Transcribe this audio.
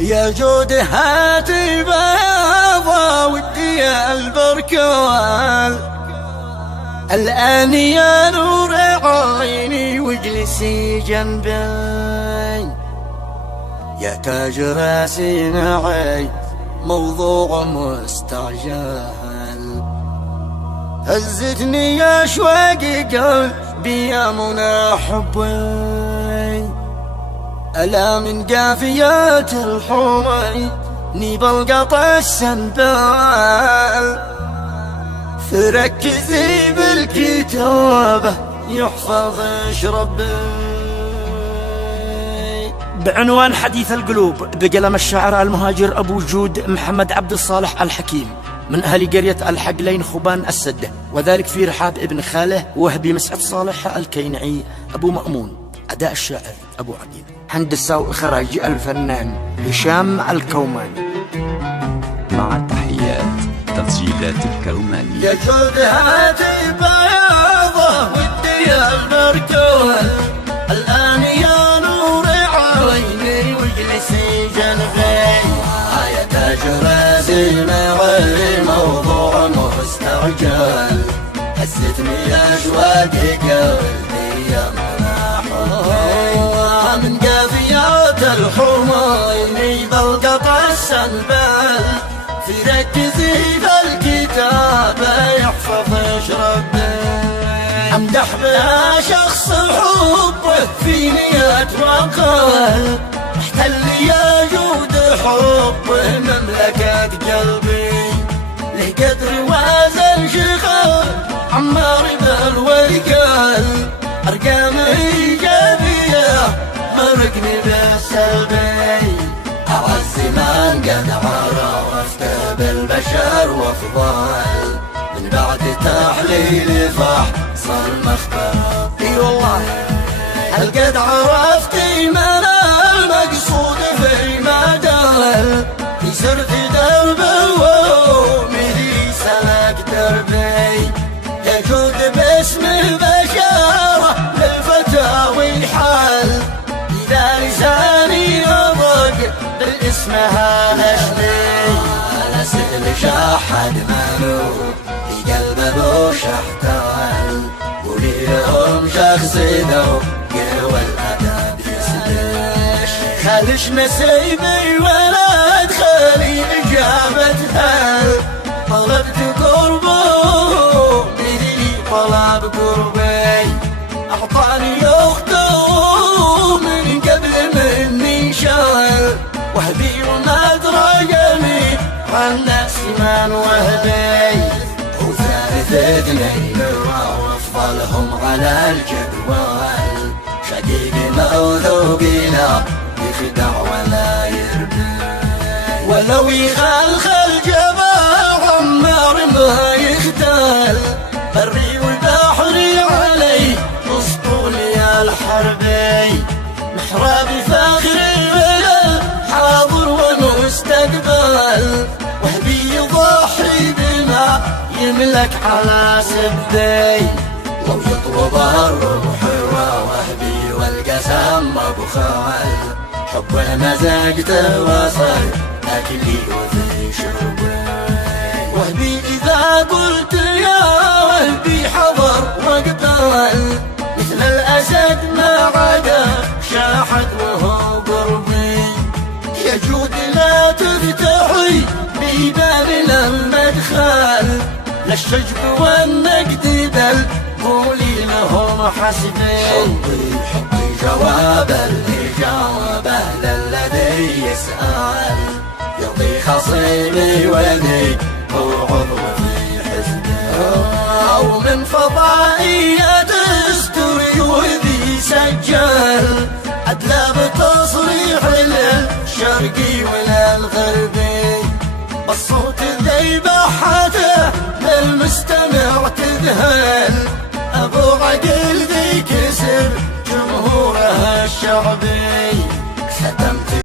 يا جود هاتي بيضا ودي البركوال، الآن يا نور عيني واجلسي جنبي، يا تاج راسي معي موضوع مستعجل، هزتني يا شواق قلبي يا منى حبي، ألا من قافيات الحومي نيبل قطع السنبال، فركزي بالكتابة يحفظش ربي. بعنوان حديث القلوب بقلم الشاعر المهاجر أبو جود محمد عبد الصالح الحكيم من أهل قرية الحقلين خبان السدة، وذلك في رحاب ابن خاله وهبي مسعد صالح الكينعي أبو مأمون. أداء الشاعر أبو عقيل، هندسة وإخراج الفنان هشام الكوماني، مع تحيات تسجيلات الكوماني. يا جود هاتي بياضة ودي البركوال، الآن يا نور عيني واجلسي جنبي، يا تاج راسي معي موضوع مستعجل، حسيتني أشواقي قلبي يا من قافيات الحومي بالقطع السنبال، في ركزي بالكتابة يحفظش ربي، امدح بها شخص حبه في نية وقال، احتل يا جود حبه مملكة قلبي، لقدر وازن شغال عمار بالورقال، ارقام ايجابيه مرقني بالسلبي، اعز من قد عرفت بالبشر وافضل، من بعد تحليل فحص المخبر. اي والله هل قد عرفتي من المقصود في مدال، في سرت دربي ومثلي سلك دربي، يا جود باسم بشارة للفتى والحال، إذا لساني نطق بالاسم هالشني، أنا سهل شاحد مالوب في قلب أبوش احتال، قولي لهم شخص ذوق والأدب يسدش، خالش نسيبي ولد خالي إجابتها، طلبت قربه مثلي طلب قربي، أعطاني أخته من قبل مني شال، وهبي وما أدرجني عن نفسي من وهبي، وثالث اثنين وأفضلهم على الجدول، شقيقي موثوقي لا يخدع ولا يربي، ولو يخلخل جباه عمار ما يختال، بري والبحري علي اسطولي الحربي، محرابي فاخري حاضر ومستقبل، وهبي يضحي بما يملك على سبي، لو يطلب الروح ووهبي والقسم ابو خال، حب مزاجته وصل اكلي وفي شربي، وهبي اذا قلت يا وهبي حضر وقبل، مثل الاسد ما عدا شاحد وهو قربي، يا جود لا تفتحي بيبان المدخل، للشجب والنقد بل قولي لهم حسبي، حبي جواب اللي جاوبه للذي يسأل، يعطي خصيبي ولي هو عضو في حزبي، ومن فضائية دستوري وذي سجل، أدلى بتصريح للشرقي وللغربي، بالصوت ذي بحته للمستمع تذهل، أبو عقيل ذي كسر جمهوره الشعبي،